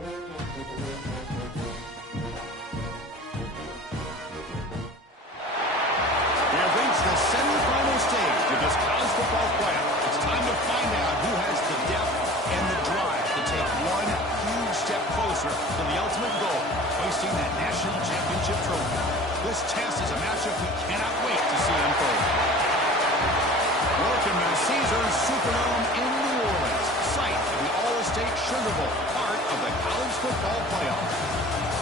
The semifinal stage of this college football playoff. It's time to find out who has the depth and the drive to take one huge step closer to the ultimate goal, hoisting that national championship trophy. This test is a matchup we cannot wait to see unfold. Welcome to Caesars Superdome in New Orleans, site of the All-State Sugar Bowl, part of the college football playoff.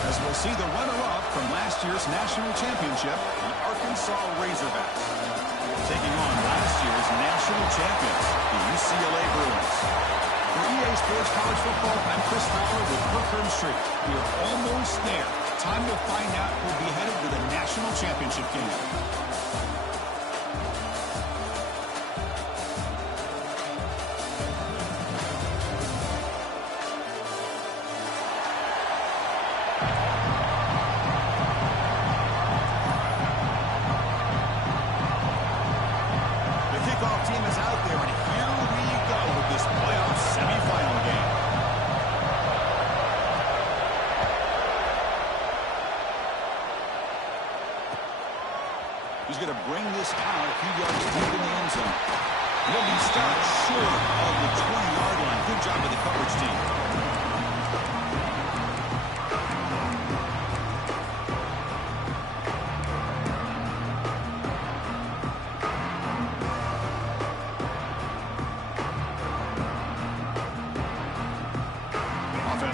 As we'll see the runner-up from last year's national championship, the Arkansas Razorbacks, taking on last year's national champions, the UCLA Bruins. For EA Sports College Football, I'm Chris Fowler with Kirkland Street. We are almost there. Time to find out who'll be headed to the national championship game. Team is out there, and here we go with this playoff semifinal game. He's going to bring this out a few yards deep in the end zone. He'll be stopped short of the 20-yard line. Good job by the coverage team.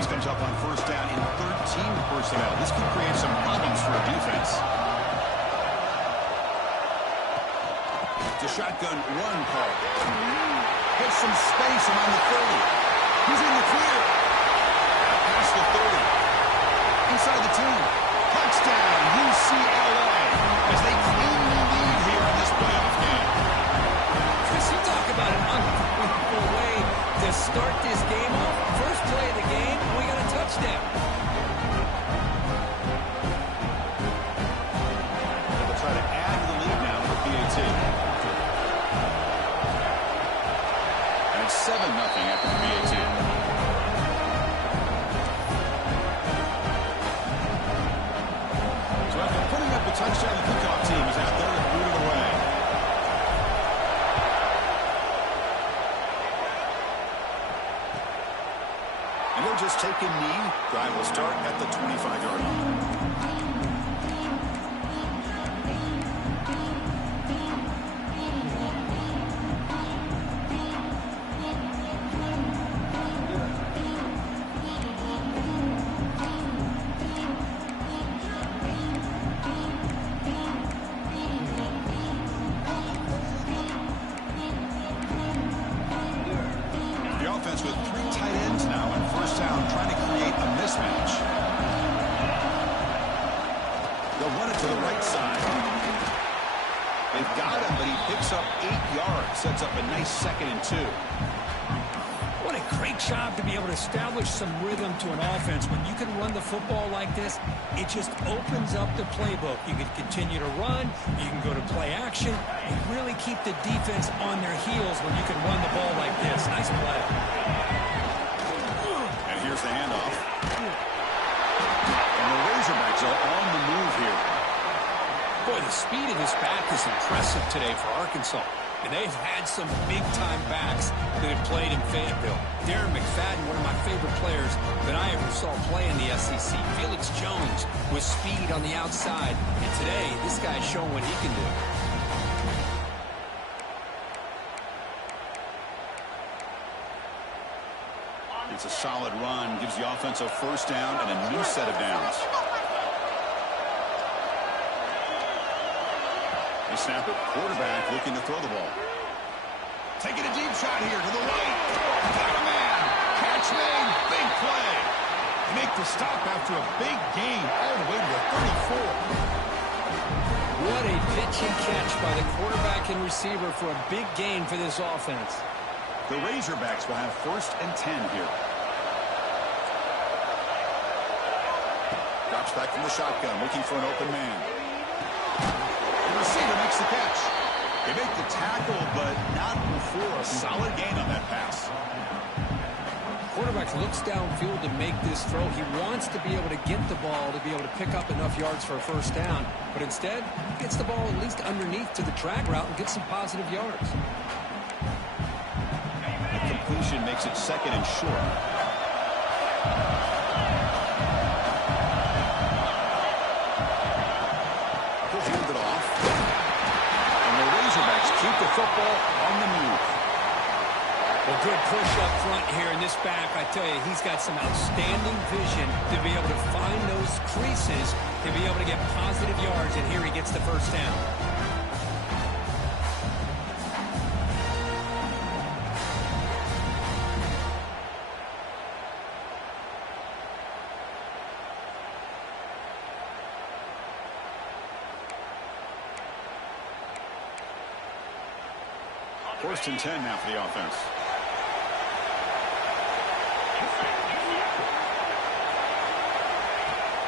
Comes up on first down in 13 personnel. This could create some problems for a defense. It's a shotgun run call. Gets some space around the 30. He's in the clear. Past the 30. Inside the 2. Touchdown, UCLA, as they claim the lead here in this playoff game. Chris, you talk about an unbelievable way to start this game off. First play of the game, we got a touchdown. They'll try to add to the lead now with PAT. And it's 7-0 after the PAT. So after putting up the touchdown, the kickoff team is out there and booting away. And they'll just take a knee. Drive will start at the 25-yard line. With 3 tight ends now on first down, trying to create a mismatch. They'll run it to the right side. They've got him, but he picks up 8 yards. Sets up a nice 2nd and 2. What a great job to be able to establish some rhythm to an offense. When you can run the football like this, it just opens up the playbook. You can continue to run. You can go to play action. And really keep the defense on their heels when you can run the ball like this. Nice play. And here's the handoff. And the Razorbacks are on the move here. Boy, the speed of this back is impressive today for Arkansas. And they've had some big-time backs that have played in Fayetteville. Darren McFadden, one of my favorite players that I ever saw play in the SEC. Felix Jones with speed on the outside. And today, this guy's showing what he can do. It's a solid run. Gives the offense a first down and a new set of downs. They snap it. Quarterback looking to throw the ball. Taking a deep shot here to the right. Got a man. Catch made. Big play. They make the stop after a big gain all the way to the 34. What a pitch and catch by the quarterback and receiver for a big gain for this offense. The Razorbacks will have 1st and 10 here. Drops back from the shotgun, looking for an open man. The receiver makes the catch. They make the tackle, but not before a solid gain on that pass. quarterback looks downfield to make this throw. He wants to be able to get the ball to be able to pick up enough yards for a first down. But instead, he gets the ball at least underneath to the drag route and gets some positive yards. The completion makes it second and short. He'll hand it off. And the Razorbacks keep the football on the move. Well, good push up front here in this back. I tell you, he's got some outstanding vision to be able to find those creases, to be able to get positive yards, and here he gets the first down. First and 10 now for the offense.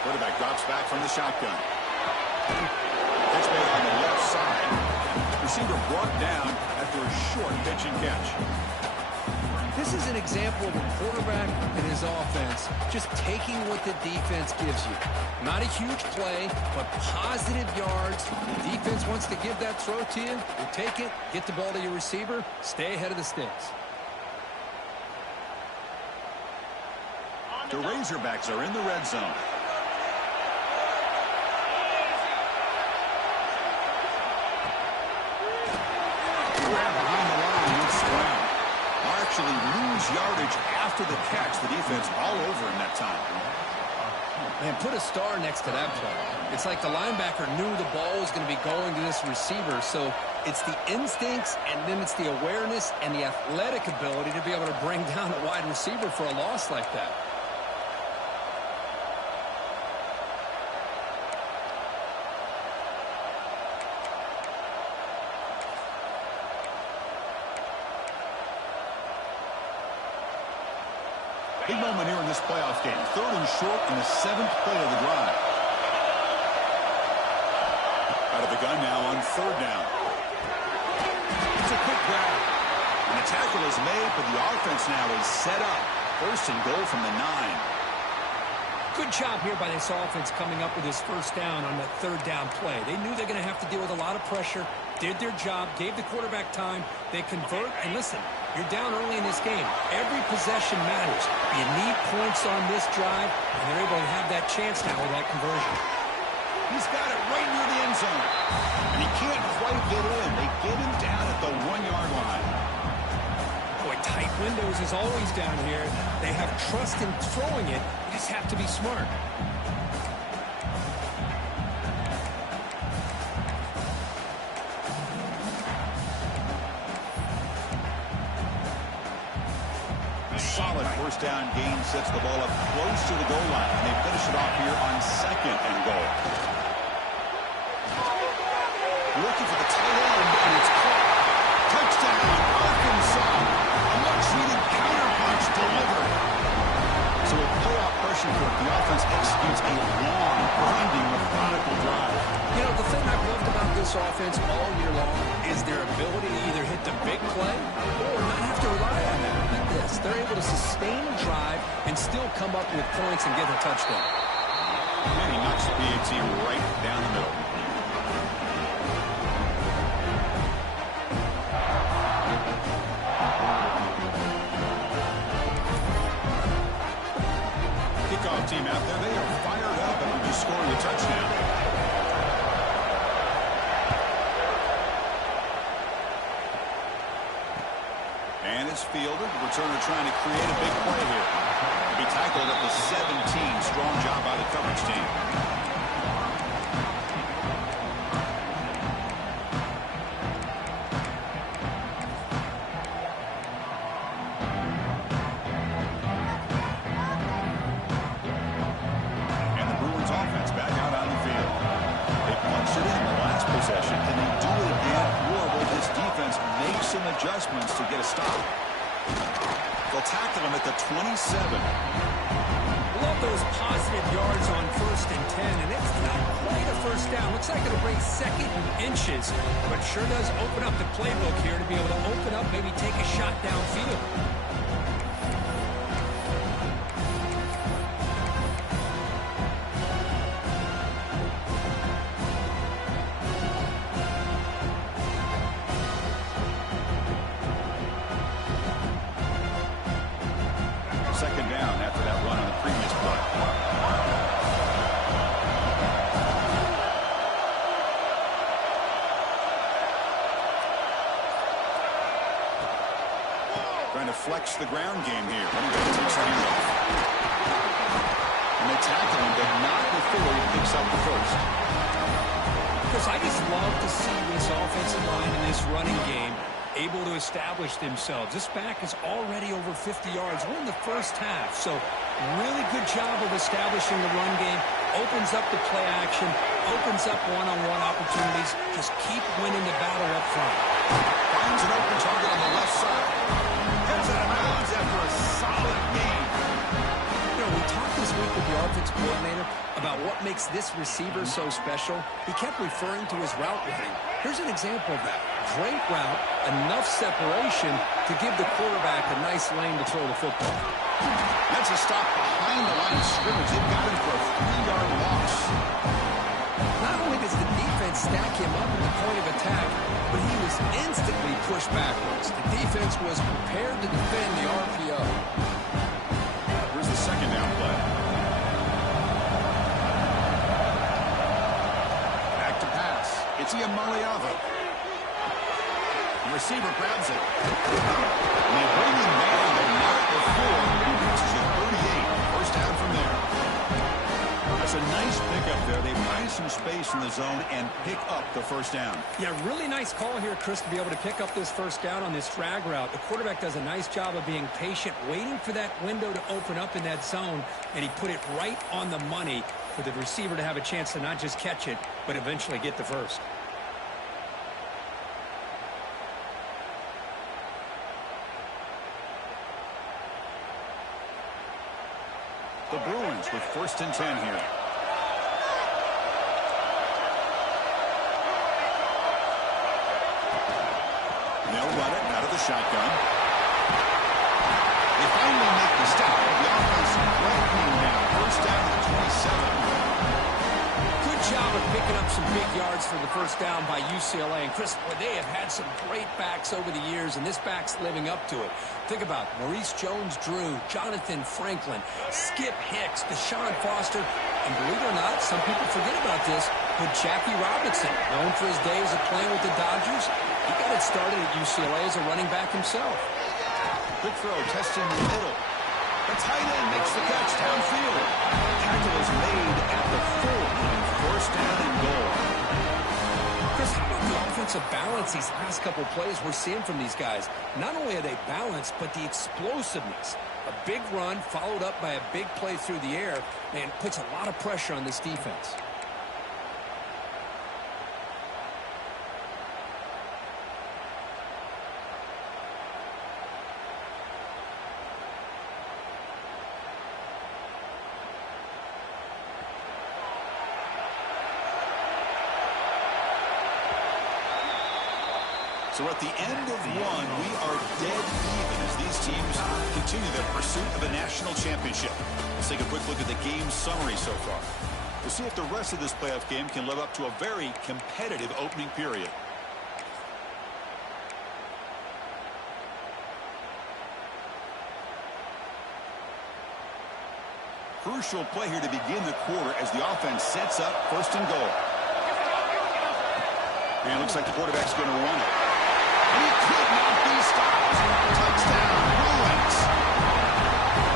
Quarterback drops back from the shotgun. Pitch made on the left side. Receiver brought down after a short pitch and catch. This is an example of a quarterback and his offense just taking what the defense gives you. Not a huge play, but positive yards. The defense wants to give that throw to you. You take it, get the ball to your receiver, stay ahead of the sticks. The Razorbacks are in the red zone. Actually lose yardage after the catch. The defense all over him that time. Man, put a star next to that play. It's like the linebacker knew the ball was going to be going to this receiver, so it's the instincts and then it's the awareness and the athletic ability to be able to bring down a wide receiver for a loss like that. Big moment here in this playoff game. Third and short in the 7th play of the drive. Out of the gun now on third down. It's a quick grab. And the tackle is made, but the offense now is set up. First and goal from the 9. Good job here by this offense coming up with his first down on that third down play. They knew they're going to have to deal with a lot of pressure, did their job, gave the quarterback time. They convert, and listen, you're down early in this game. Every possession matters. You need points on this drive, and they're able to have that chance now with that conversion. He's got it right near the end zone. And he can't quite get in. They get him down at the 1-yard line. Boy, tight windows is always down here. They have trust in throwing it. You just have to be smart. Solid first down gain sets the ball up close to the goal line. And they finish it off here on second and goal. Looking for the tight end, and it's caught. Touchdown, Arkansas. A much-needed counterpunch delivered. So with playoff pressure for the offense executes a long, grinding, methodical drive. You know, the thing I've loved about this offense all year long is their ability to either hit the big play or not have to rely on that. Like this, they're able to sustain a drive and still come up with points and get a touchdown. And he knocks the PAT right down the middle. Kickoff team out there, they are fired up after just scoring a touchdown. And it's fielded. The returner trying to create a big play here. He'll be tackled at the 17. Strong job by the coverage team. And the Bruins offense back out on the field. They punched it in the last possession. Can they do it again? Or will this defense make some adjustments to get a stop? They'll tackle him at the 27. Love those positive yards on first and 10, and it's not quite a first down. Looks like it'll bring second and inches, but sure does open up the playbook here to be able to open up, maybe take a shot downfield. flex the ground game here. Anybody takes the handoff. And they tackle him, but not before he picks up the first. Chris, I just love to see this offensive line in this running game able to establish themselves. This back is already over 50 yards. We're in the first half, so really good job of establishing the run game. Opens up the play action, opens up one-on-one opportunities. Just keep winning the battle up front. Finds an open target on the left side. Heads out of bounds after a solid game. You know, we talked this week with the offensive coordinator about what makes this receiver so special. He kept referring to his route running. Here's an example of that. Great route, enough separation to give the quarterback a nice lane to throw the football. That's a stop behind the line of scrimmage. They've got him for a 3-yard loss. Not only does the defense stack him up at the point of attack, but he was instantly pushed backwards. The defense was prepared to defend the RPO. Here's the second down play. Back to pass. It's Iamaleava. The receiver grabs it. And they bring him down, but not before he reaches the 38. First down from there. That's a nice pickup there. They find some space in the zone and pick up the first down. Yeah, really nice call here, Chris, to be able to pick up this first down on this drag route. The quarterback does a nice job of being patient, waiting for that window to open up in that zone, and he put it right on the money for the receiver to have a chance to not just catch it, but eventually get the first. The Bruins with 1st and 10 here. They'll run it out of the shotgun. They finally make the stop. The offense lightning down. First down at the 27. Good job of picking up some big yards for the first down by UCLA. And Chris, boy, they have had some great backs over the years, and this back's living up to it. Think about Maurice Jones-Drew, Jonathan Franklin, Skip Hicks, Deshaun Foster, and believe it or not, some people forget about this, but Jackie Robinson, known for his days of playing with the Dodgers, he got it started at UCLA as a running back himself. Quick throw, testing the middle. The tight end makes the catch downfield. Tackle is made at the 4. First down and goal. Chris, how about the offensive balance these last couple plays we're seeing from these guys? Not only are they balanced, but the explosiveness. A big run followed up by a big play through the air, and puts a lot of pressure on this defense. So at the end of one, we are dead even as these teams continue their pursuit of a national championship. Let's take a quick look at the game summary so far. We'll see if the rest of this playoff game can live up to a very competitive opening period. Crucial play here to begin the quarter as the offense sets up 1st and goal. And it looks like the quarterback's going to run it. And he could not be stopped. Touchdown, Bruins.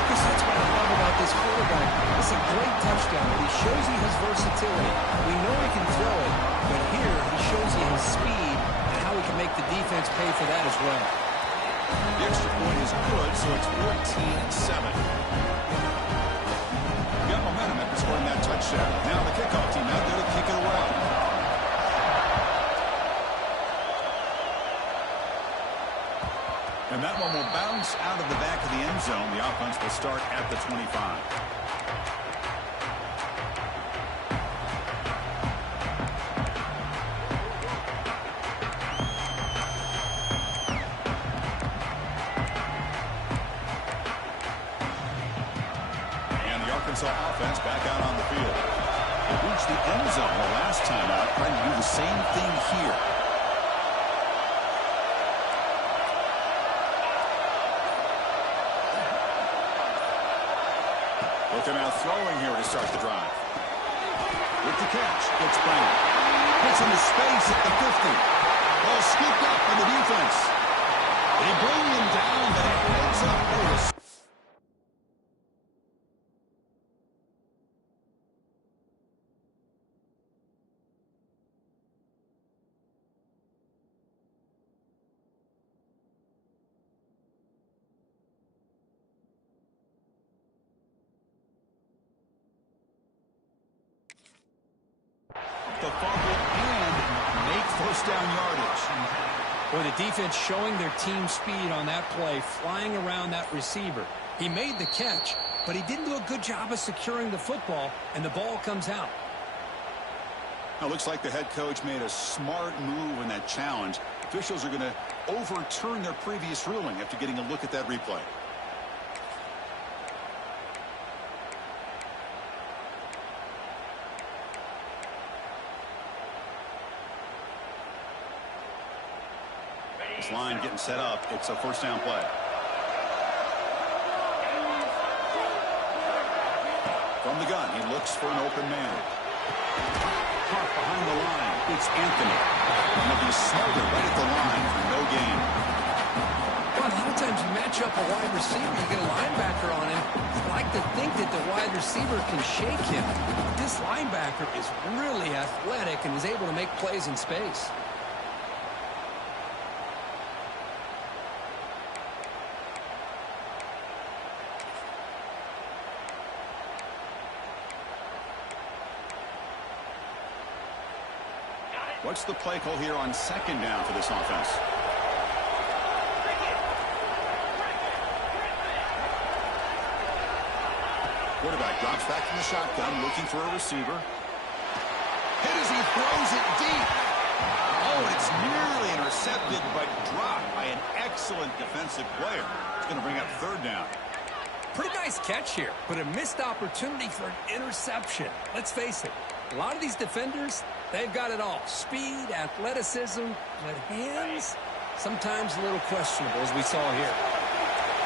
Because that's what I love about this quarterback. It's a great touchdown. He shows he has versatility. We know he can throw it, but here he shows he has speed and how he can make the defense pay for that as well. The extra point is good, so it's 14-7. Got momentum after scoring that touchdown. Now the kickoff team out there to kick it away. And that one will bounce out of the back of the end zone. The offense will start at the 25. And the Arkansas offense back out on the field. They reached the end zone the last time out, trying to do the same thing here. Looking out throwing here to start the drive. With the catch, it's Brown. Gets into space at the 50. Ball scooped up by the defense. They bring him down, but it heads up over. The fumble and make first down yardage. Boy, the defense showing their team speed on that play, flying around that receiver. He made the catch, but he didn't do a good job of securing the football, and the ball comes out. Now, looks like the head coach made a smart move in that challenge. Officials are going to overturn their previous ruling after getting a look at that replay. This line getting set up. It's a first down play. From the gun, he looks for an open man. Caught behind the line. It's Anthony. And he'll be smothered right at the line for no gain. Well, a lot of times you match up a wide receiver, you get a linebacker on him. I like to think that the wide receiver can shake him. But this linebacker is really athletic and is able to make plays in space. What's the play call here on second down for this offense? Quarterback drops back from the shotgun, looking for a receiver. Hit as he throws it deep. Oh, it's nearly intercepted, but dropped by an excellent defensive player. It's going to bring up third down. Pretty nice catch here, but a missed opportunity for an interception. Let's face it, a lot of these defenders, they've got it all. Speed, athleticism, but hands, sometimes a little questionable, as we saw here.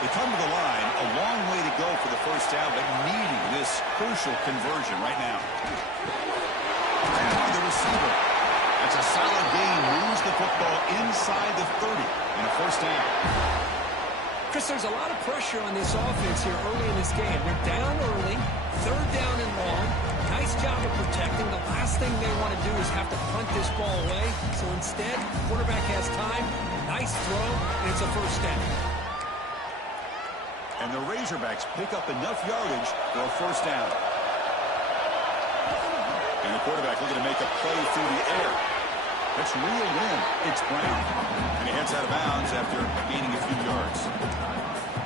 They come to the line, a long way to go for the first down, but needing this crucial conversion right now. And the receiver. That's a solid gain. Moves the football inside the 30 and a first down. Chris, there's a lot of pressure on this offense here early in this game. They're down early, third down and long. Nice job of protecting. The last thing they want to do is have to punt this ball away. So instead, the quarterback has time. Nice throw, and it's a first down. And the Razorbacks pick up enough yardage for a first down. And the quarterback looking to make a play through the air. That's reeled in. It's Brown. And he heads out of bounds after gaining a few yards.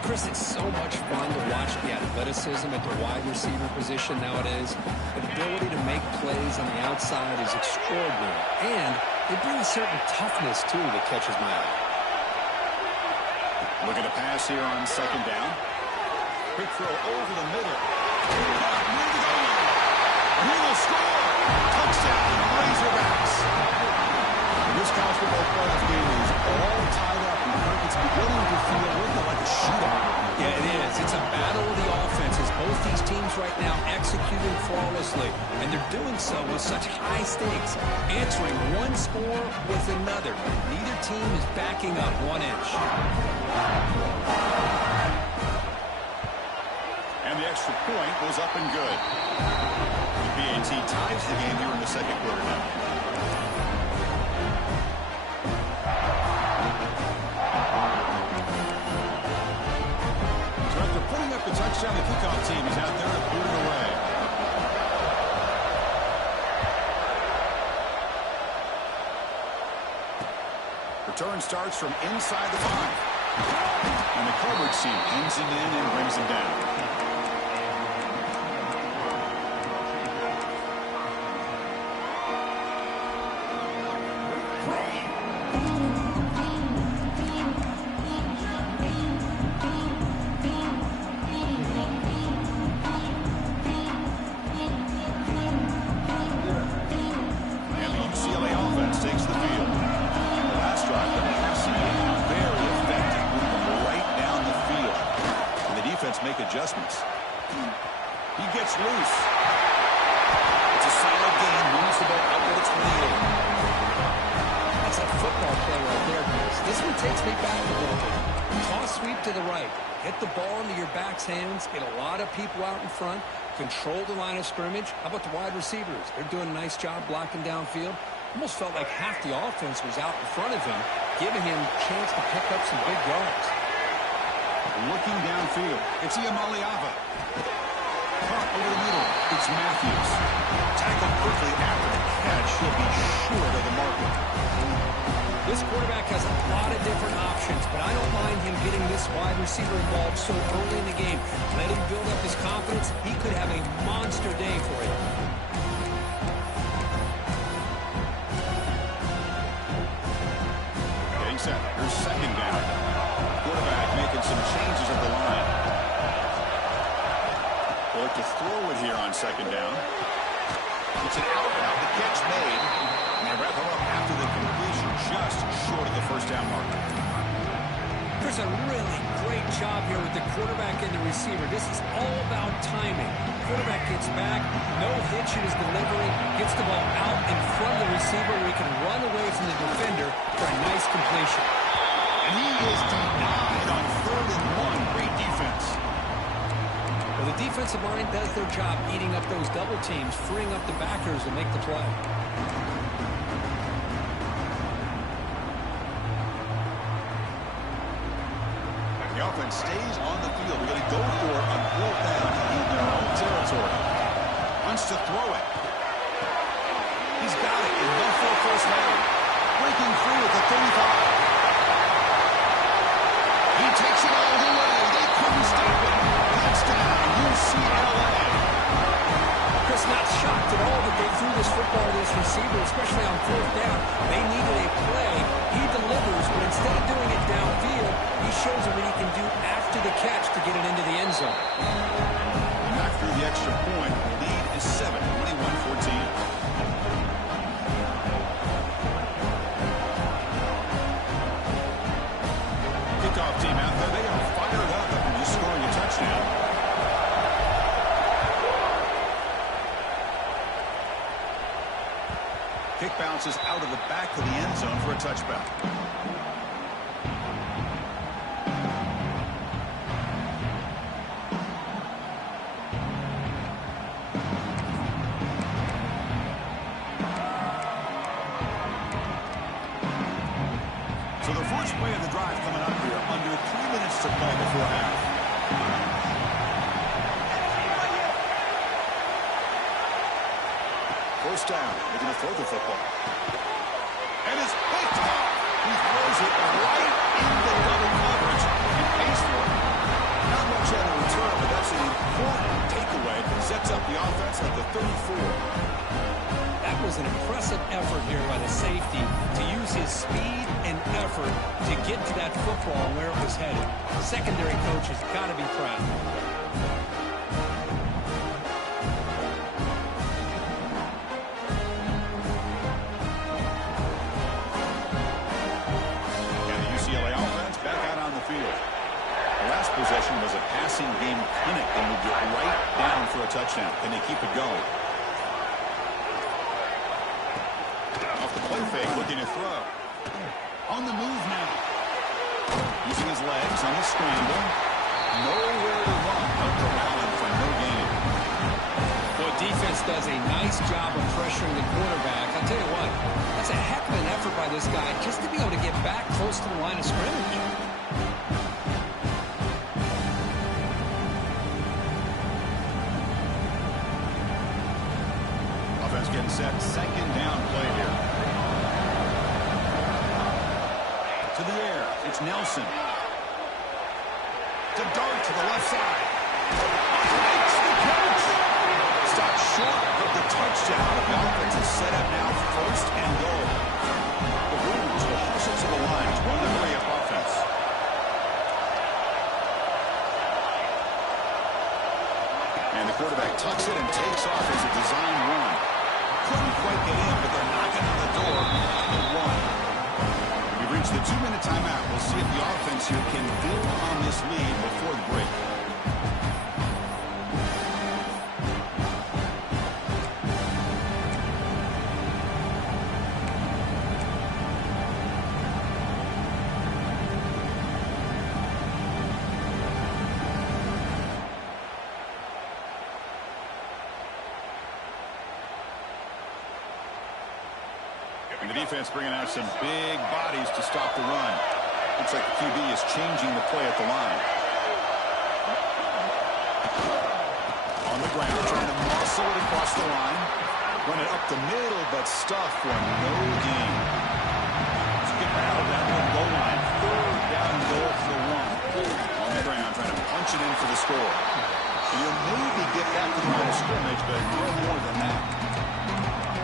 Chris, it's so much fun to watch the athleticism at the wide receiver position nowadays. The ability to make plays on the outside is extraordinary. And they bring a certain toughness, too, that catches my eye. Looking to pass here on second down. Quick throw over the middle. Near the goal line. And he will score. Touchdown, Razorbacks. This college football playoff game is all tied up. It's beginning to feel a little like a shootout. Yeah, it is. It's a battle of the offenses. Both these teams right now executing flawlessly. And they're doing so with such high stakes. Answering one score with another. Neither team is backing up 1 inch. And the extra point goes up and good. The BAT ties the game here in the second quarter now. So after putting up the touchdown, the kickoff team is out there to put it away. Return starts from inside the 5. And the coverage team pins him in and brings him down. And the UCLA offense takes the field. The last drive, the passing game, very effective, moving right down the field. And the defense make adjustments. He gets loose. It's a solid gain, moves the ball out to the 28. That's a football play right there, guys. This one takes me back a little bit. Toss sweep to the right. Get the ball into your back's hands. Get a lot of people out in front. Control the line of scrimmage. How about the wide receivers? They're doing a nice job blocking downfield. Almost felt like half the offense was out in front of him, giving him a chance to pick up some big yards. Looking downfield, it's Iamaleava. Caught over the middle, it's Matthews. Tackled quickly after the catch. He'll be short of the marker. This quarterback has a lot of different options, but I don't mind him getting this wide receiver involved so early in the game. Let him build up his confidence. He could have a monster day for you. Getting set. Here's second down. Quarterback making some changes at the line. They'll look to throw it here on second down. It's an out route. The catch made. And they wrap him up after the completion, just short of the first down marker. There's a really great job here with the quarterback and the receiver. This is all about timing. Quarterback gets back, no hitch in his delivery, gets the ball out in front of the receiver where he can run away from the defender for a nice completion. And he is denied on 3rd and 1. Great defense. Well, the defensive line does their job eating up those double teams, freeing up the backers to make the play. The offense stays on the field. We're going to go for it on 4th down in their own territory. Wants to throw it. He's got it in 1-4 first down. Breaking free at the 35. He takes it all the way. They couldn't stop it. Touchdown, UCLA. Chris, not shocked at all that they threw this football to this receiver, especially on 4th down. They needed a play. He delivers, but instead of doing it downfield, he shows them what he can do after the catch to get it into the end zone. Knocked through the extra point. Lead is 7, 21-14. Kickoff team out there. They are fired up after just scoring a touchdown. Kick bounces out of the back of the end zone for a touchback. So the first play of the drive coming up here, under 3 minutes to play before half. First down, they're going to throw the football. And it's picked off. He throws it right into double coverage and pays for it. Not much out of return, but that's an important takeaway. Sets up the offense at the 34. That was an impressive effort here by the safety to use his speed and effort to get to that football and where it was headed. Secondary coach has got to be proud. And the UCLA offense back out on the field. The last possession was a passing game clinic. They moved it right down for a touchdown. Can they keep it going? Play fake, looking to throw. On the move now. Using his legs on the scramble. Nowhere to run. Up to Allen for no gain. Well, defense does a nice job of pressuring the quarterback. I'll tell you what, that's a heck of an effort by this guy just to be able to get back close to the line of scrimmage. Offense getting set. Second down play here. To the air, it's Nelson. To dart to the left side. Makes the catch. Stopped short of the touchdown. The offense is set up now, 1st and goal. The Brewers will hustle to the line to run the hurry-up offense. And the quarterback tucks it and takes off as a design run. Couldn't quite get in, but they're knocking on the door at 1. We've reached the 2-minute timeout. We'll see if the offense here can build on this lead before the break. And the defense bringing out some big bodies to stop the run. Looks like the QB is changing the play at the line. On the ground, trying to muscle it across the line. Run it up the middle, but stuff for no gain. Let's get battle down to the goal line. Third down and goal for the one. On the ground, trying to punch it in for the score. You'll maybe get back to the line of scrimmage, but no more than that.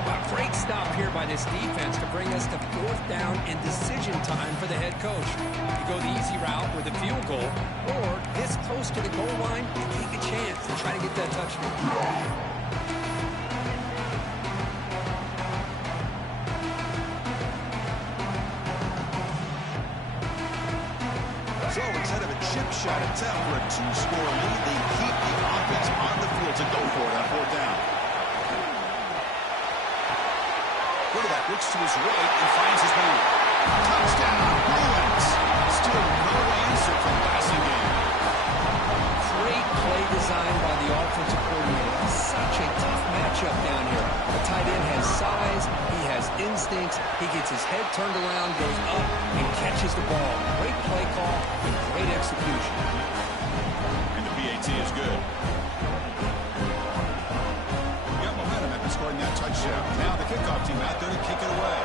A great stop here by this defense to bring us to fourth down and decision time for the head coach. You go the easy route with a field goal, or this close to the goal line, you take a chance to try to get that touchdown. So instead of a chip shot attempt for a two-score lead, they keep the offense on the field to go for it on fourth down. Quarterback looks to his right and finds his man. Touchdown, Bruins. Still no answer from the passing game. Great play design by the offensive coordinator. Such a tough matchup down here. The tight end has size, he has instincts, he gets his head turned around, goes up, and catches the ball. Great play call and great execution. And the PAT is good. Got momentum after scoring that touchdown. Now the kickoff team out there to kick it away.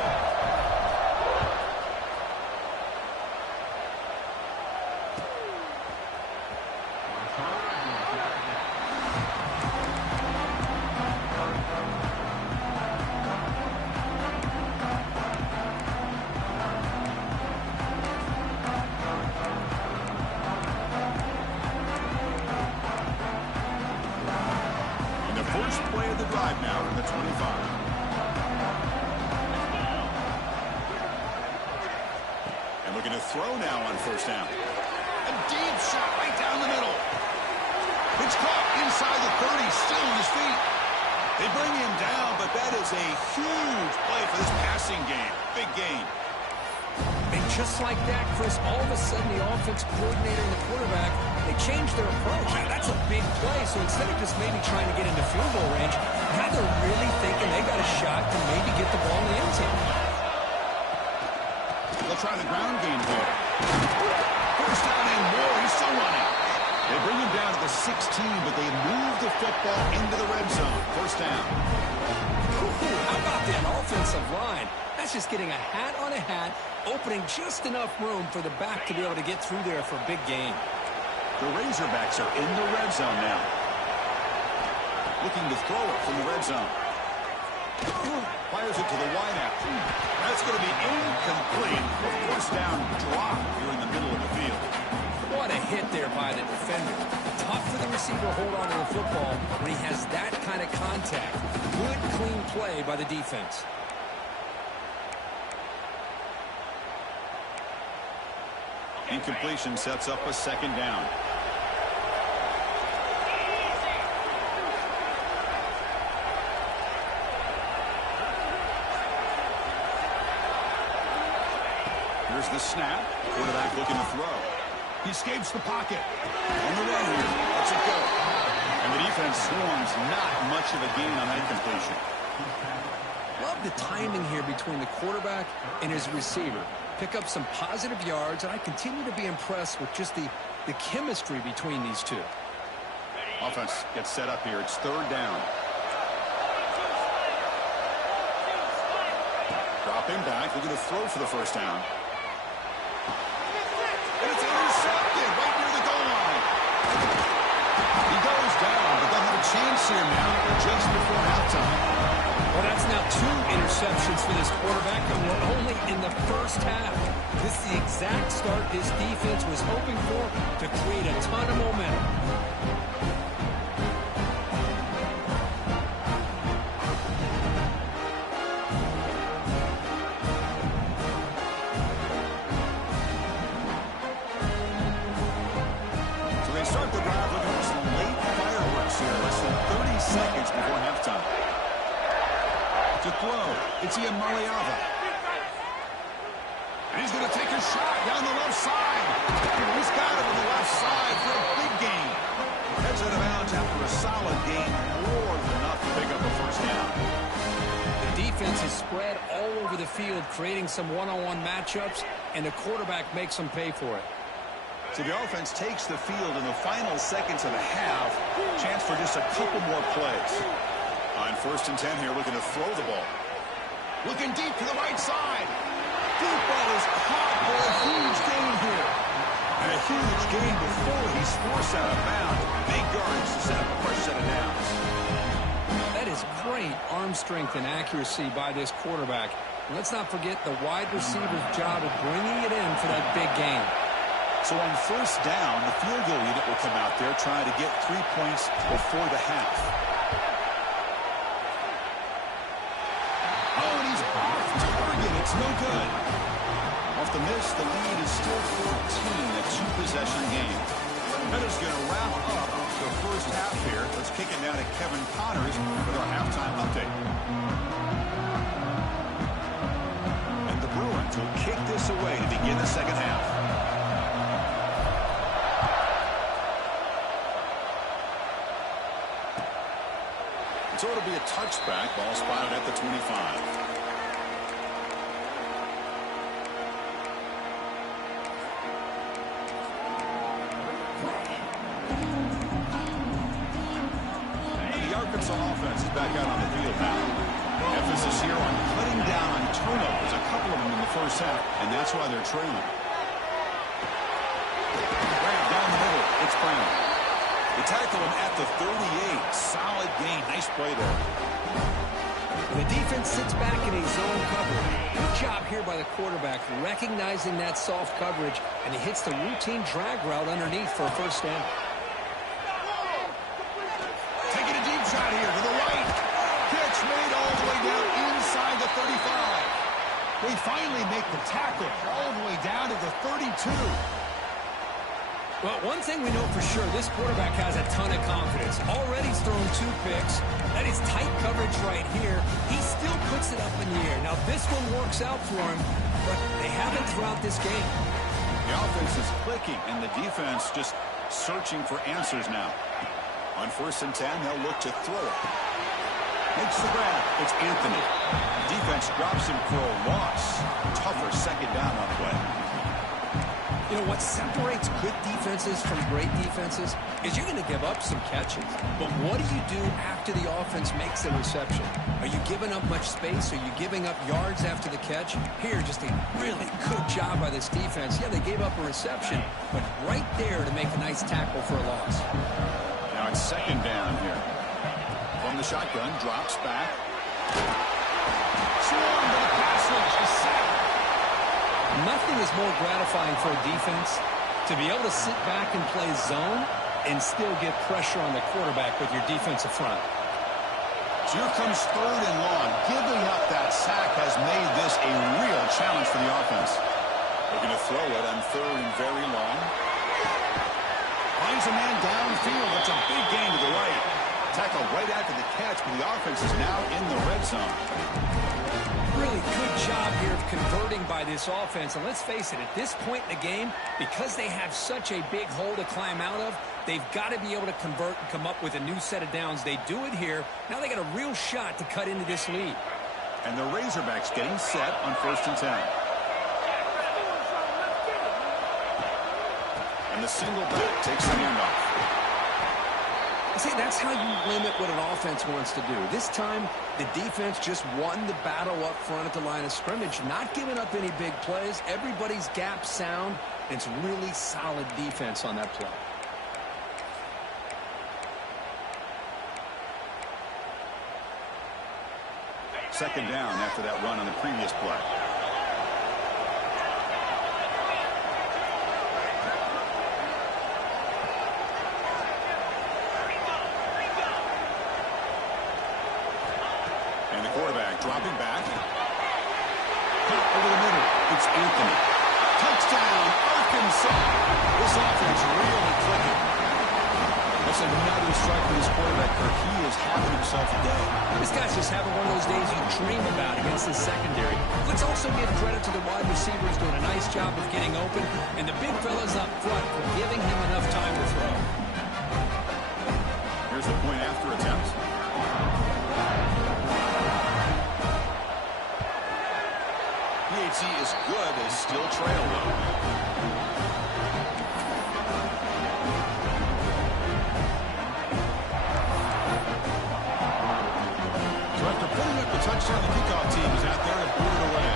First play of the drive now from the 25. And looking to throw now on first down. A deep shot right down the middle. It's caught inside the 30, still on his feet. They bring him down, but that is a huge play for this passing game. Big gain. And just like that, Chris, all of a sudden the offense coordinator and the quarterback, they changed their approach. Now, that's a big play, so instead of just maybe trying to get into field goal range, now they're really thinking they got a shot to maybe get the ball in the end zone. They'll try the ground game here. First down and more. He's still running. They bring him down to the 16, but they move the football into the red zone. First down. How about that offensive line? That's just getting a hat on a hat, opening just enough room for the back to be able to get through there for a big gain. The Razorbacks are in the red zone now. Looking to throw it from the red zone. Fires it to the wideout. That's going to be incomplete. A first down drop here in the middle of the field. What a hit there by the defender. Tough for the receiver to hold on to the football when he has that kind of contact. Good, clean play by the defense. Incompletion sets up a second down. Here's the snap. Quarterback looking to throw. He escapes the pocket. On the run here. Lets it go. And the defense swarms. Not much of a gain on that completion. Love the timing here between the quarterback and his receiver. Pick up some positive yards, and I continue to be impressed with just the chemistry between these two. Offense gets set up here. It's third down. Dropping back, looking to throw for the first down. And it's intercepted right near the goal line. He goes down, but they'll have a chance here now just before halftime. Well, that's now 2 interceptions for this quarterback, and we're only in the first half. This is the exact start this defense was hoping for to create a ton of momentum. So they start the drive looking for some late fireworks here. Less than 30 seconds before halftime. To throw, it's Ian Mariava. And he's going to take a shot down the left side. He's got it on the left side for a big gain. Heads out of bounds after a solid gain. More than enough to pick up a first down. The defense is spread all over the field, creating some one-on-one matchups, and the quarterback makes them pay for it. So the offense takes the field in the final seconds of the half. Chance for just a couple more plays. On 1st and 10 here, looking to throw the ball. Looking deep to the right side. Deep ball is caught for a huge gain here. And a huge gain before he's forced out of bounds. Big yards to set up a fresh set of downs. That is great arm strength and accuracy by this quarterback. And let's not forget the wide receiver's job of bringing it in for that big gain. So on 1st down, the field goal unit will come out there trying to get 3 points before the half. Oh, and he's off target. It's no good. Off the miss, the lead is still 14, a 2-possession game. That is going to wrap up the first half here. Let's kick it down to Kevin Connors with our halftime update. And the Bruins will kick this away to begin the second half. So it'll be a touchback. Ball spotted at the 25. Offense is back out on the field now. Emphasis here on cutting down on turnovers, a couple of them in the first half, and that's why they're trailing. Right down the middle, it's Brown. They tackle him at the 38. Solid gain. Nice play there. The defense sits back in a zone coverage. Good job here by the quarterback, recognizing that soft coverage, and he hits the routine drag route underneath for a first down. Shot here to the right. Pitch made all the way down inside the 35. They finally make the tackle all the way down to the 32. Well, one thing we know for sure, this quarterback has a ton of confidence. Already he's thrown 2 picks. That is tight coverage right here. He still puts it up in the air. Now, this one works out for him, but they haven't throughout this game. The offense is clicking, and the defense just searching for answers now. On 1st and 10, they'll look to throw it. Makes the grab. It's Anthony. Defense drops him for a loss. Tougher second down on the way. You know, what separates good defenses from great defenses is you're going to give up some catches. But what do you do after the offense makes the reception? Are you giving up much space? Are you giving up yards after the catch? Here, just a really good job by this defense. Yeah, they gave up a reception, but right there to make a nice tackle for a loss. Now it's second down here. From the shotgun, drops back. Swarmed by the pass rush, the sack. Nothing is more gratifying for a defense to be able to sit back and play zone and still get pressure on the quarterback with your defensive front. So here comes 3rd and long. Giving up that sack has made this a real challenge for the offense. They're going to throw it on 3rd and very long. Finds a man downfield. That's a big gain to the right. Tackle right after the catch, but the offense is now in the red zone. Really good job here of converting by this offense. And let's face it, at this point in the game, because they have such a big hole to climb out of, they've got to be able to convert and come up with a new set of downs. They do it here. Now they got a real shot to cut into this lead. And the Razorbacks getting set on 1st and 10. And the single back takes the handoff. See, that's how you limit what an offense wants to do. This time, the defense just won the battle up front at the line of scrimmage, not giving up any big plays. Everybody's gap sound. It's really solid defense on that play. Second down after that run on the previous play. Dropping back. Cut over the middle. It's Anthony. Touchdown, Arkansas. This offense really clicking. That's another strike for this quarterback, Kirk. He is having himself a day. This guy's just having one of those days you dream about against this secondary. Let's also give credit to the wide receivers doing a nice job of getting open, and the big fellas up front for giving him enough time to throw. Here's the point after attempt. PAT is good, they still trail, though. So after putting up the touchdown, the kickoff team is out there to boot it away.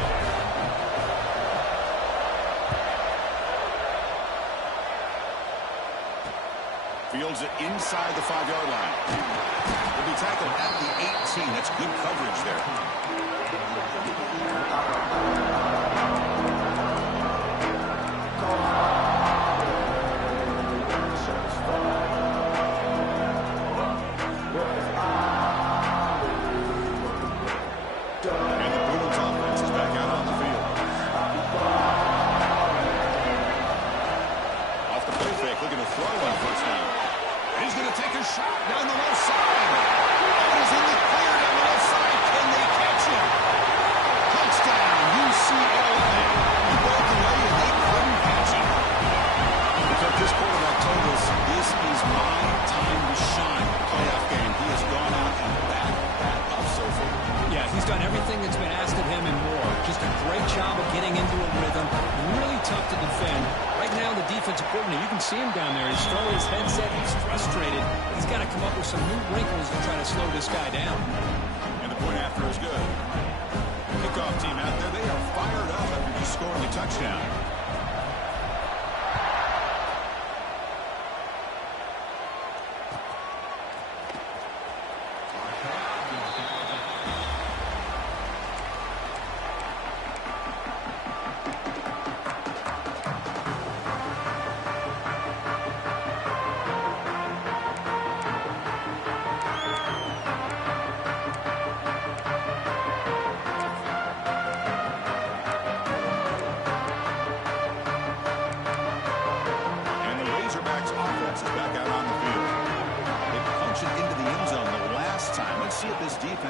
Fields it inside the 5-yard line. Will be tackled at the 18. That's good coverage there. And the Bruins offense is back out on the field. Off the play fake, looking to throw on first down. He's going to take a shot down the left side. And he's in the clear down the left side. Can they catch him? Touchdown, UCLA. He broke away and they couldn't catch him. Because this quarterback told us, this is my time to shine. Playoff game. He has gone out and backed that up so far. Yeah, he's done everything that's been asked of him and more. Just a great job of getting into a rhythm. Really tough to defend. Right now, the defensive coordinator, you can see him down there. He's throwing his headset. He's frustrated. He's got to come up with some new wrinkles to try to slow this guy down. And the point after is good. Kickoff team out there, they are fired up after just scoring a touchdown.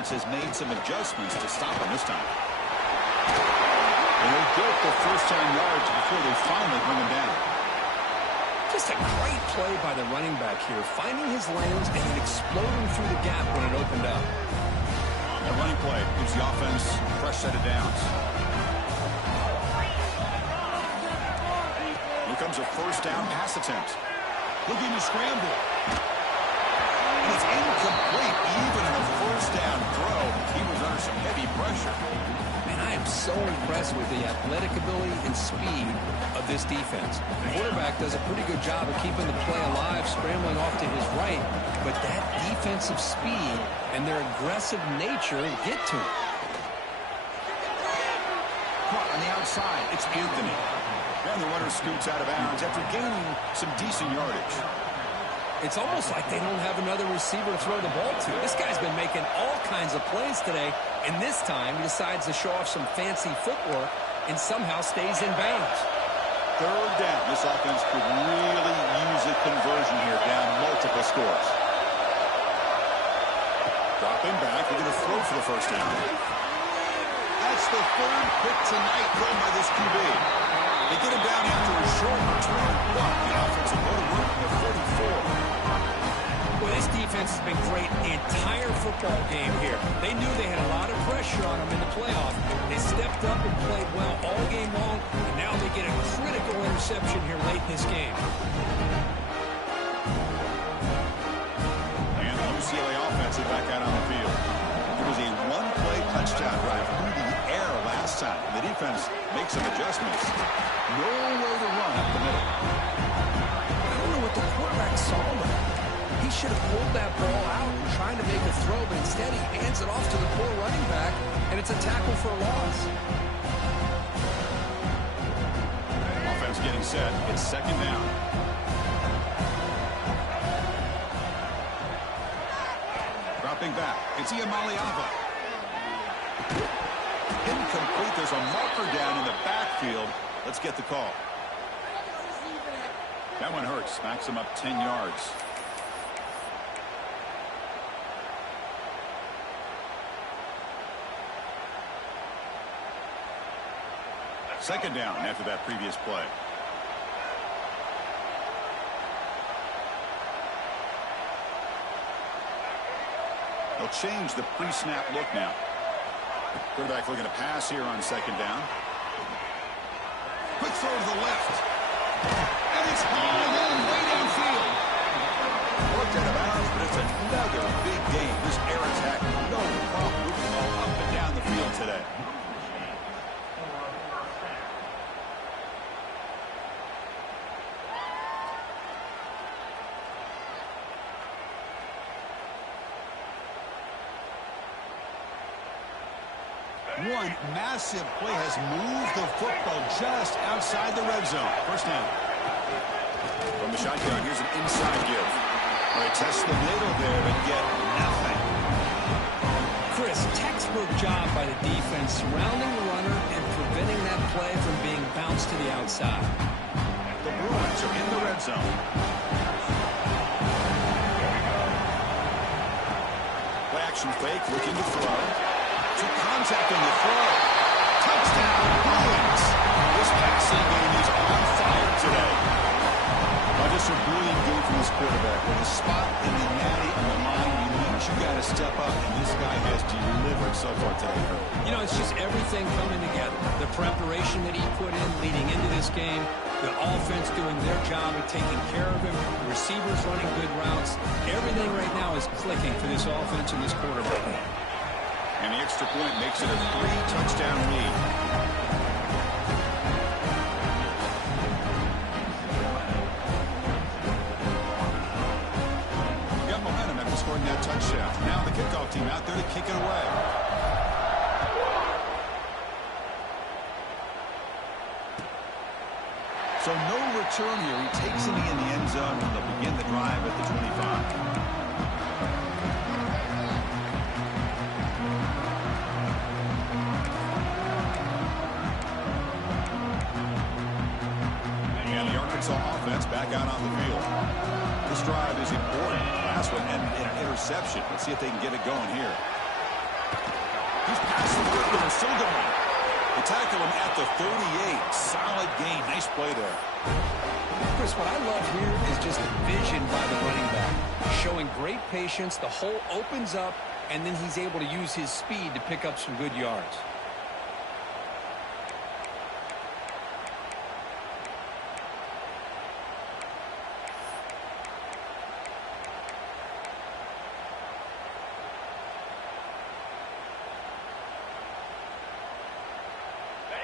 Has made some adjustments to stop him this time. And they get the first down yards before they finally bring him down. Just a great play by the running back here, finding his lanes and then exploding through the gap when it opened up. A running play gives the offense a fresh set of downs. Here comes a first down pass attempt. Looking to scramble. And it's incomplete, even in a first down throw. He was under some heavy pressure. And I am so impressed with the athletic ability and speed of this defense. The quarterback does a pretty good job of keeping the play alive, scrambling off to his right, but that defensive speed and their aggressive nature get to him. Caught on the outside, it's Anthony. And the runner scoots out of bounds after gaining some decent yardage. It's almost like they don't have another receiver to throw the ball to. This guy's been making all kinds of plays today, and this time he decides to show off some fancy footwork and somehow stays in bounds. Third down. This offense could really use a conversion here, down multiple scores. Dropping back, we're going to throw for the first down. That's the third pick tonight thrown by this QB. They get him down after a short return, but the offensive go to work in the 44. Well, this defense has been great the entire football game here. They knew they had a lot of pressure on them in the playoff. They stepped up and played well all game long, and now they get a critical interception here late in this game. And the UCLA offense is back out on the field. It was a one-play touchdown drive through the air last time. The defense makes some adjustments. No way to run up the middle. I don't know what the quarterback saw there. He should have pulled that ball out and trying to make a throw, but instead he hands it off to the poor running back, and it's a tackle for a loss. Offense getting set. It's second down. Dropping back. It's Iamaleava. Incomplete. There's a marker down in the backfield. Let's get the call. That one hurts. Smacks him up 10 yards. Second down after that previous play. They'll change the pre-snap look now. Quarterback looking to pass here on second down. Quick throw to the left. And it's hauled in way downfield. Worked out of bounds, but it's another big game. This air attack, no problem moving the ball up and down the field today. One massive play has moved the football just outside the red zone. First down. From the shotgun, here's an inside give. They test the middle there, but get nothing. Chris, textbook job by the defense surrounding the runner and preventing that play from being bounced to the outside. The Bruins are in the red zone. Play action fake, looking to throw. To contact on the throw. Touchdown, Bruins. This passing game is on fire today. Just a brilliant game from this quarterback. With a spot in the natty on the line, you got to step up, and this guy has delivered so far today. You know, it's just everything coming together. The preparation that he put in leading into this game, the offense doing their job of taking care of him, the receivers running good routes. Everything right now is clicking for this offense and this quarterback. And the extra point makes it a 3-touchdown lead. Got momentum after scoring that touchdown. Now the kickoff team out there to kick it away. So no return here. He takes it in the end zone, and they'll begin the drive at the 25. Offense back out on the field. This drive is important. Last one and an interception. Let's see if they can get it going here. He's passing through, but they're still going. They tackle him at the 38. Solid gain. Nice play there. Chris, what I love here is just the vision by the running back. Showing great patience. The hole opens up, and then he's able to use his speed to pick up some good yards.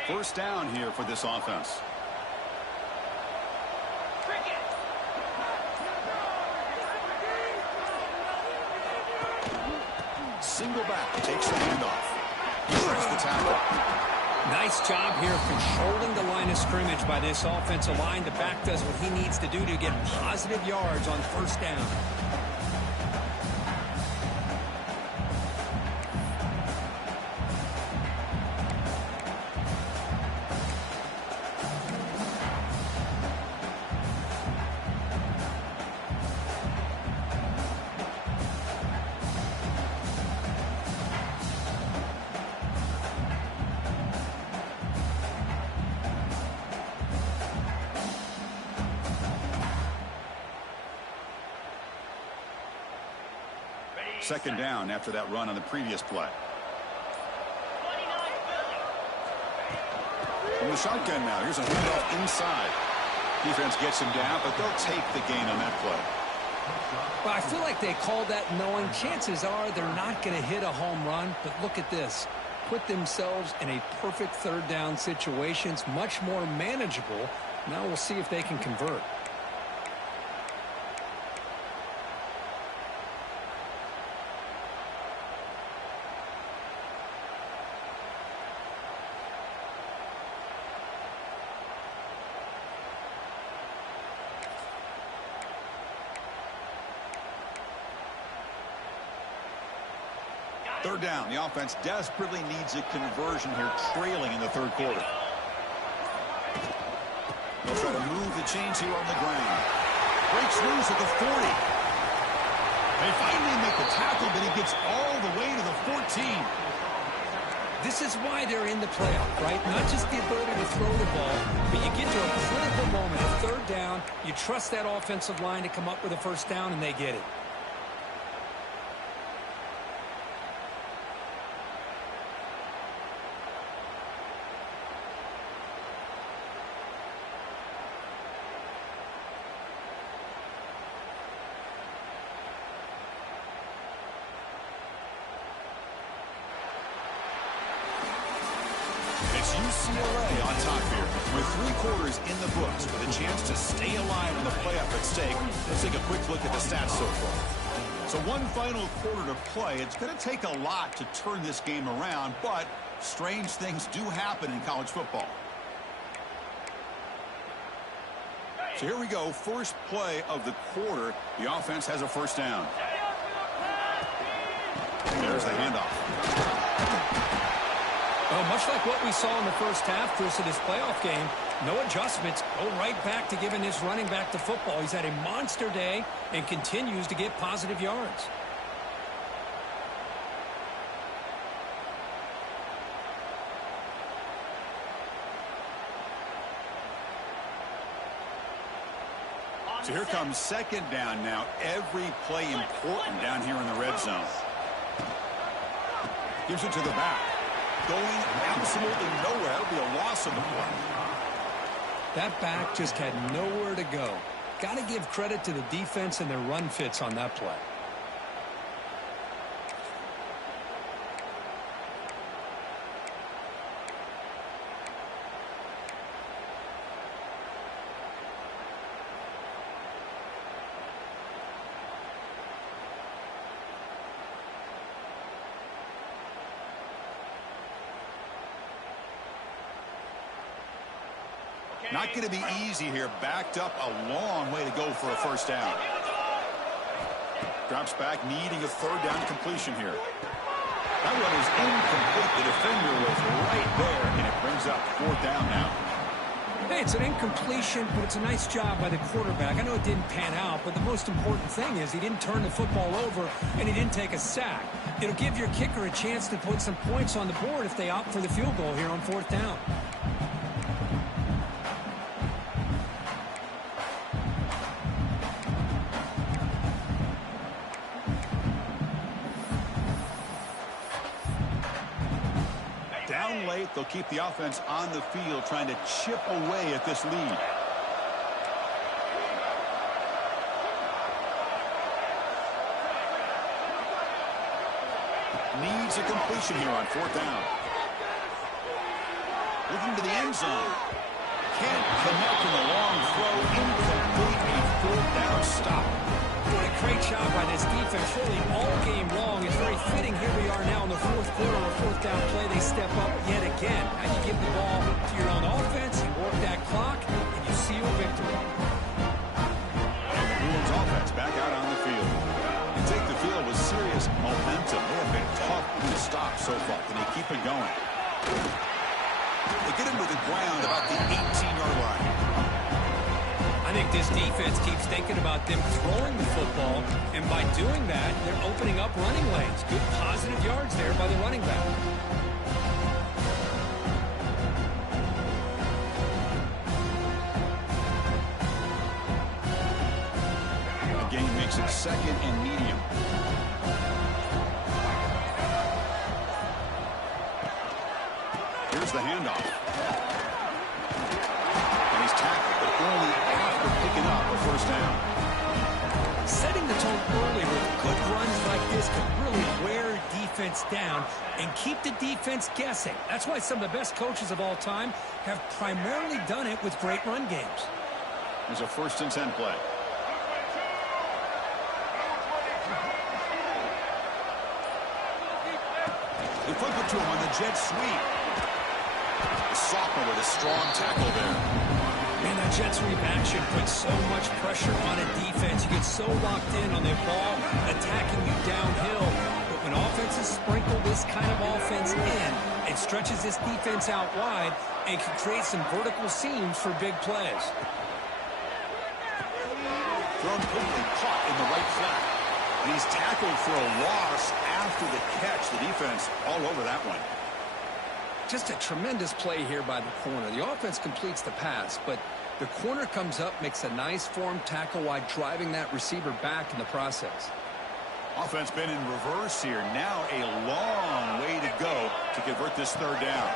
First down here for this offense. Single back, takes the handoff. He breaks the tackle. Nice job here controlling the line of scrimmage by this offensive line. The back does what he needs to do to get positive yards on first down. Second down after that run on the previous play. From the shotgun now, here's a handoff inside. Defense gets him down, but they'll take the gain on that play. Well, I feel like they called that knowing chances are they're not going to hit a home run, but look at this. Put themselves in a perfect third down situation. It's much more manageable. Now we'll see if they can convert. Third down. The offense desperately needs a conversion here, trailing in the third quarter. They'll try to move the chains here on the ground. Breaks loose at the 40. They finally make the tackle, but he gets all the way to the 14. This is why they're in the playoff, right? Not just the ability to throw the ball, but you get to a critical moment, a third down. You trust that offensive line to come up with a first down, and they get it. It's UCLA on top here. With 3 quarters in the books, with a chance to stay alive in the playoff at stake. Let's take a quick look at the stats so far. So one final quarter to play. It's going to take a lot to turn this game around, but strange things do happen in college football. So here we go. First play of the quarter. The offense has a first down. There's the handoff. Well, much like what we saw in the first half, Chris, of this playoff game, no adjustments. Go right back to giving his running back the football. He's had a monster day and continues to get positive yards. So here comes second down now. Every play important down here in the red zone. Gives it to the back. Going absolutely nowhere. That'll be a loss of the play. That back just had nowhere to go. Got to give credit to the defense and their run fits on that play. Not going to be easy here. Backed up a long way to go for a first down. Drops back, needing a third down completion here. That one is incomplete. The defender was right there, and it brings up 4th down now. Hey, it's an incompletion, but it's a nice job by the quarterback. I know it didn't pan out, but the most important thing is he didn't turn the football over, and he didn't take a sack. It'll give your kicker a chance to put some points on the board if they opt for the field goal here on 4th down. Down late, they'll keep the offense on the field trying to chip away at this lead. Needs a completion here on 4th down. Looking to the end zone. Can't connect in the long throw. Incomplete. A 4th down stop. Doing a great job by this defense really all game long. It's very fitting. Here we are now in the 4th quarter. A 4th down play. They step up yet again. Now you give the ball to your own offense. You work that clock, and you seal victory. Bruins offense back out on the field. You take the field with serious momentum. They have been tough to stop so far. Can they keep it going? They get him to the ground about the 18-yard line. I think this defense keeps thinking about them throwing the football, and by doing that, they're opening up running lanes. Good positive yards there by the running back. The game makes it 2nd and medium. Here's the handoff. And he's tackled, but only after picking up a first down. Setting the tone early with good runs like this can really wear defense down and keep the defense guessing. That's why some of the best coaches of all time have primarily done it with great run games. There's a 1st and 10 play. They flip it to him on the jet sweep. The sophomore with a strong tackle there. Man, that jet sweep action puts so much pressure on a defense. You get so locked in on their ball attacking you downhill. But when offenses sprinkle this kind of offense in, it stretches this defense out wide and can create some vertical seams for big plays. Thrown quickly, caught in the right flat. And he's tackled for a loss after the catch. The defense all over that one. Just a tremendous play here by the corner. The offense completes the pass, but the corner comes up, makes a nice form tackle while driving that receiver back in the process. Offense been in reverse here. Now a long way to go to convert this 3rd down.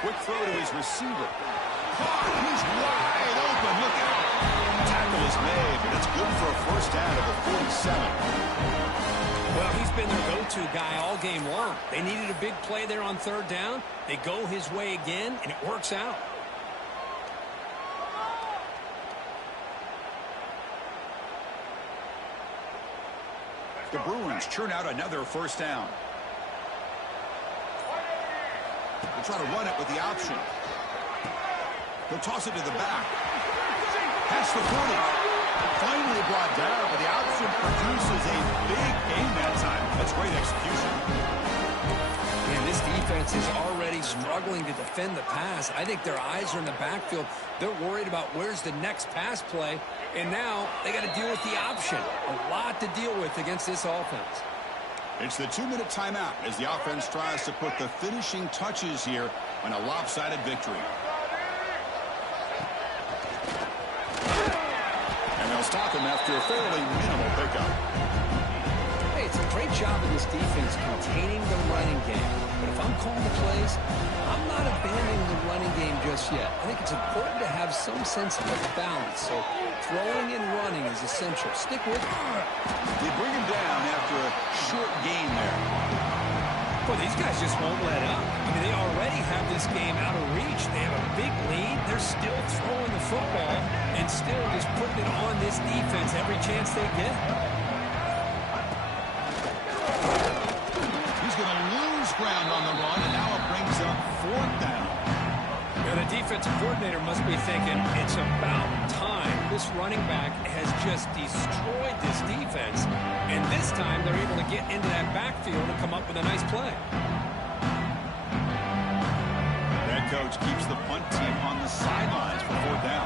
Quick throw to his receiver. He's wide open. Look out. Tackle is made, but it's good for a first down of the 47. Well, he's been their go-to guy all game long. They needed a big play there on third down. They go his way again, and it works out. The Bruins churn out another first down. They'll try to run it with the option. He'll toss it to the back. Past the 40. Finally brought down, but the option produces a big gain that time. That's great execution. Man, this defense is already struggling to defend the pass. I think their eyes are in the backfield. They're worried about where's the next pass play, and now they got to deal with the option. A lot to deal with against this offense. It's the 2-minute timeout as the offense tries to put the finishing touches here on a lopsided victory. And they'll stop him after a fairly minimal pickup. Hey, it's a great job of this defense containing the running game. But if I'm calling the plays, I'm not abandoning the running game just yet. I think it's important to have some sense of balance. So throwing and running is essential. Stick with it. They bring him down after a short gain there. Well, these guys just won't let up. I mean, they already have this game out of reach. They have a big lead. They're still throwing the football and still just putting it on this defense every chance they get. He's going to lose ground on the run, and now it brings up fourth down. The defensive coordinator must be thinking it's about time. This running back has just destroyed this defense, and this time they're able to get into that backfield and come up with a nice play. That coach keeps the punt team on the sidelines for fourth down.